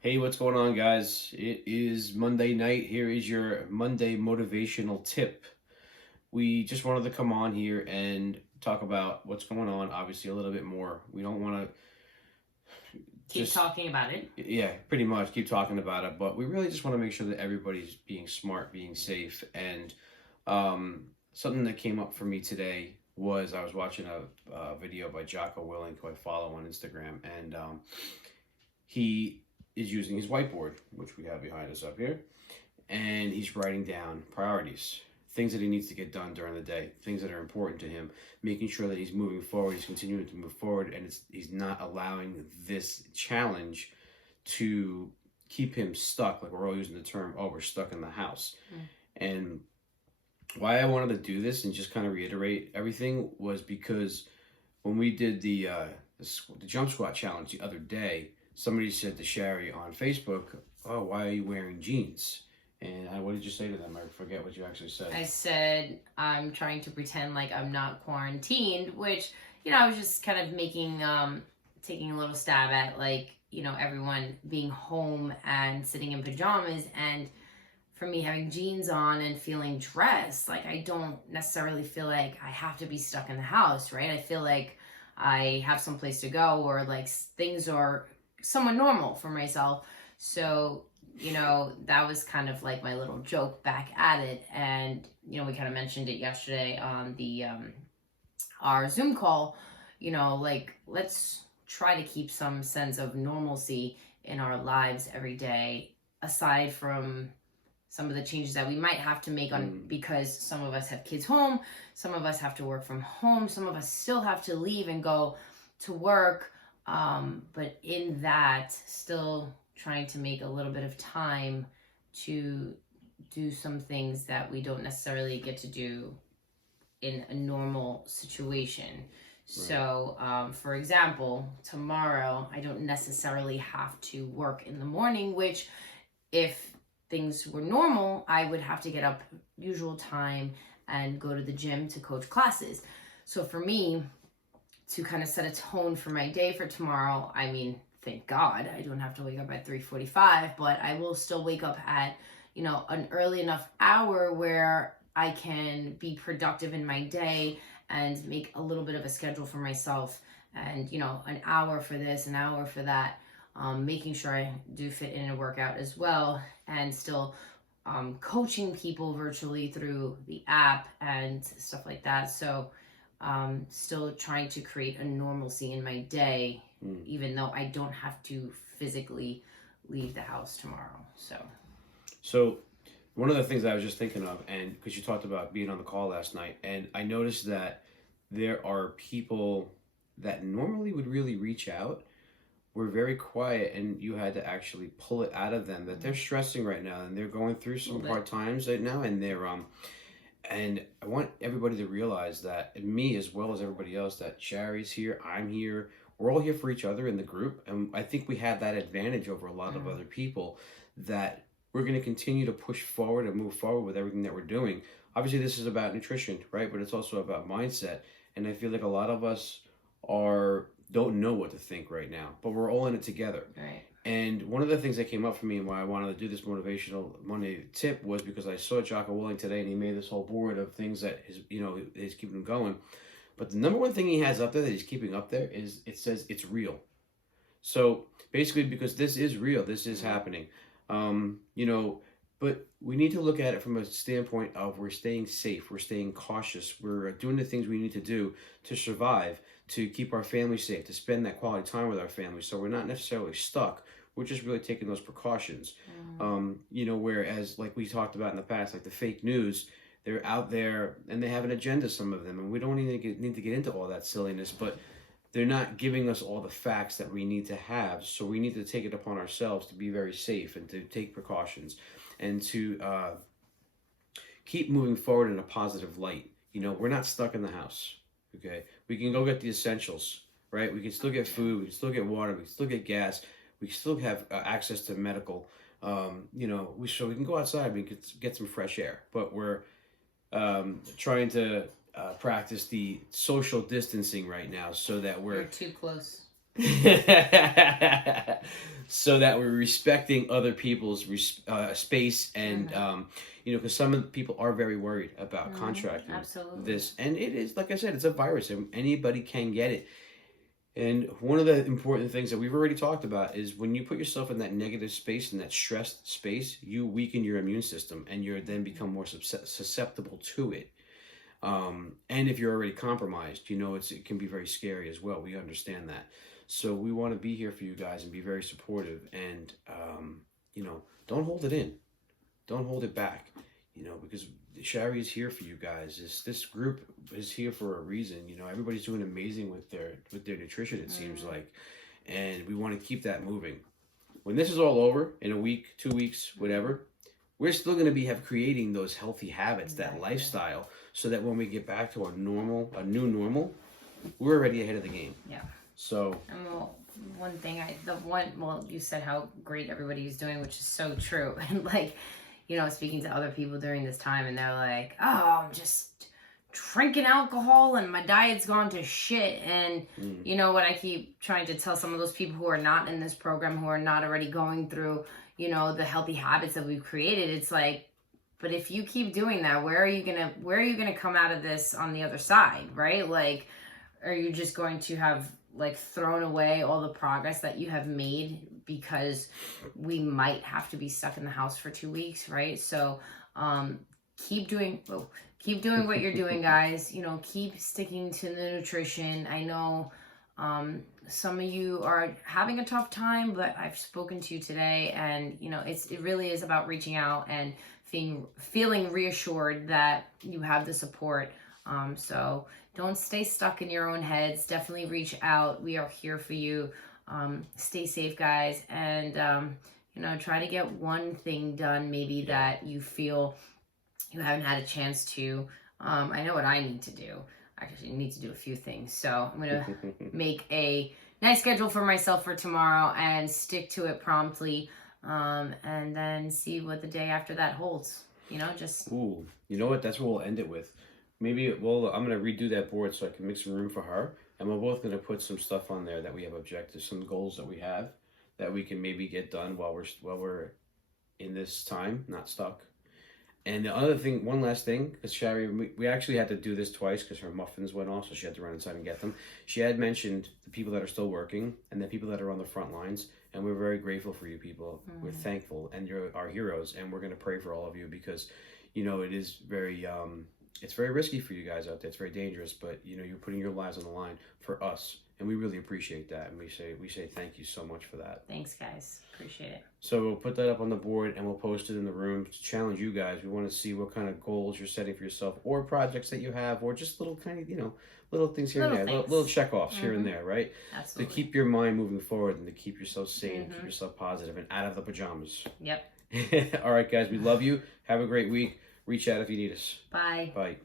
Hey, what's going on, guys? It is Monday night. Here is your Monday motivational tip. We just wanted to come on here and talk about what's going on, obviously, a little bit more. We don't want to Keep just, talking about it. yeah, pretty much keep talking about it, but we really just want to make sure that everybody's being smart, being safe. And something that came up for me today was I was watching a video by Jocko Willink, who I follow on Instagram, and he is using his whiteboard, which we have behind us up here, and he's writing down priorities, things that he needs to get done during the day, things that are important to him, making sure that he's moving forward, he's continuing to move forward, and he's not allowing this challenge to keep him stuck. Like, we're all using the term, oh, we're stuck in the house. And why I wanted to do this and just kind of reiterate everything was because when we did the jump squat challenge the other day, somebody said to Sherry on Facebook, "Oh, why are you wearing jeans?" And what did you say to them? I forget what you actually said. I said I'm trying to pretend like I'm not quarantined, which, I was just kind of taking a little stab at, like, everyone being home and sitting in pajamas. And for me, having jeans on and feeling dressed, like, I don't necessarily feel like I have to be stuck in the house, right? I feel like I have some place to go, or like things are somewhat normal for myself. So, that was kind of like my little joke back at it. And, we kind of mentioned it yesterday on the our Zoom call, like, let's try to keep some sense of normalcy in our lives every day, aside from some of the changes that we might have to make on, because some of us have kids home, some of us have to work from home, some of us still have to leave and go to work. But in that, still trying to make a little bit of time to do some things that we don't necessarily get to do in a normal situation. Right. So, for example, tomorrow I don't necessarily have to work in the morning, which, if things were normal, I would have to get up usual time and go to the gym to coach classes. So for me, to kind of set a tone for my day for tomorrow, I mean, thank God I don't have to wake up at 3:45, but I will still wake up at, an early enough hour where I can be productive in my day and make a little bit of a schedule for myself, and, an hour for this, an hour for that, making sure I do fit in a workout as well, and still coaching people virtually through the app and stuff like that. So still trying to create a normalcy in my day, even though I don't have to physically leave the house tomorrow. So one of the things I was just thinking of, and because you talked about being on the call last night, and I noticed that there are people that normally would really reach out, were very quiet, and you had to actually pull it out of them that they're stressing right now and they're going through some hard times right now, and they're and I want everybody to realize that, and me as well as everybody else, that Sherry's here, I'm here, we're all here for each other in the group, and I think we have that advantage over a lot of other people, that we're going to continue to push forward and move forward with everything that we're doing. Obviously, this is about nutrition, right? But it's also about mindset, and I feel like a lot of us don't know what to think right now, but we're all in it together. Right. And one of the things that came up for me and why I wanted to do this motivational Monday tip was because I saw Jocko Willink today, and he made this whole board of things that is keeping him going. But the number one thing he has up there that he's keeping up there is, it says it's real. So basically, because this is real, this is happening. But we need to look at it from a standpoint of, we're staying safe, we're staying cautious, we're doing the things we need to do to survive, to keep our family safe, to spend that quality time with our family. So we're not necessarily stuck. We're just really taking those precautions. Whereas, like we talked about in the past, like the fake news, they're out there and they have an agenda, some of them, and we don't even need to get into all that silliness, but they're not giving us all the facts that we need to have. So we need to take it upon ourselves to be very safe and to take precautions and to keep moving forward in a positive light. We're not stuck in the house. Okay, we can go get the essentials, right? We can still get food, we can still get water, we can still get gas, we can still have access to medical. So we can go outside, we can get some fresh air, but we're trying to practice the social distancing right now, so that You're too close. so that we're respecting other people's space, and because some of the people are very worried about contracting Absolutely. this, and it is, like I said, it's a virus and anybody can get it. And one of the important things that we've already talked about is when you put yourself in that negative space, in that stressed space, you weaken your immune system and you then become more susceptible to it. And if you're already compromised, it can be very scary as well. We understand that. So we want to be here for you guys and be very supportive. And, don't hold it in. Don't hold it back, because Shari is here for you guys. This group is here for a reason. Everybody's doing amazing with their nutrition, it seems like. And we want to keep that moving. When this is all over, in a week, 2 weeks, whatever, we're still going to have creating those healthy habits, that lifestyle, so that when we get back to a new normal, we're already ahead of the game. Yeah. So. And one thing you said how great everybody's doing, which is so true. And like, speaking to other people during this time, and they're like, oh, I'm just drinking alcohol and my diet's gone to shit. And what I keep trying to tell some of those people who are not in this program, who are not already going through, the healthy habits that we've created, it's like, but if you keep doing that, where are you gonna come out of this on the other side, right? Like, are you just going to have like thrown away all the progress that you have made because we might have to be stuck in the house for 2 weeks, right? So keep doing what you're doing, guys. Keep sticking to the nutrition. I know some of you are having a tough time, but I've spoken to you today, and it really is about reaching out and feeling reassured that you have the support. So don't stay stuck in your own heads. Definitely reach out. We are here for you. Stay safe, guys, and try to get one thing done maybe that you feel you haven't had a chance to. I know what I need to do. Actually, I need to do a few things. So I'm going to make a nice schedule for myself for tomorrow and stick to it promptly, and then see what the day after that holds. Ooh, you know what? That's what we'll end it with. Maybe, well, I'm going to redo that board so I can make some room for her. And we're both going to put some stuff on there that we have objectives, some goals that we have that we can maybe get done while we're in this time, not stuck. And the other thing, one last thing, because Shari, we actually had to do this twice because her muffins went off, so she had to run inside and get them. She had mentioned the people that are still working and the people that are on the front lines, and we're very grateful for you people. We're thankful, and you're our heroes, and we're going to pray for all of you because, it is very... it's very risky for you guys out there. It's very dangerous, but you're putting your lives on the line for us, and we really appreciate that. And we say thank you so much for that. Thanks, guys. Appreciate it. So we'll put that up on the board and we'll post it in the room to challenge you guys. We want to see what kind of goals you're setting for yourself, or projects that you have, or just little kind of little things here and there, little check-offs here and there, right? Absolutely. To keep your mind moving forward and to keep yourself sane, keep yourself positive and out of the pajamas. Yep. All right, guys, we love you. Have a great week. Reach out if you need us. Bye. Bye.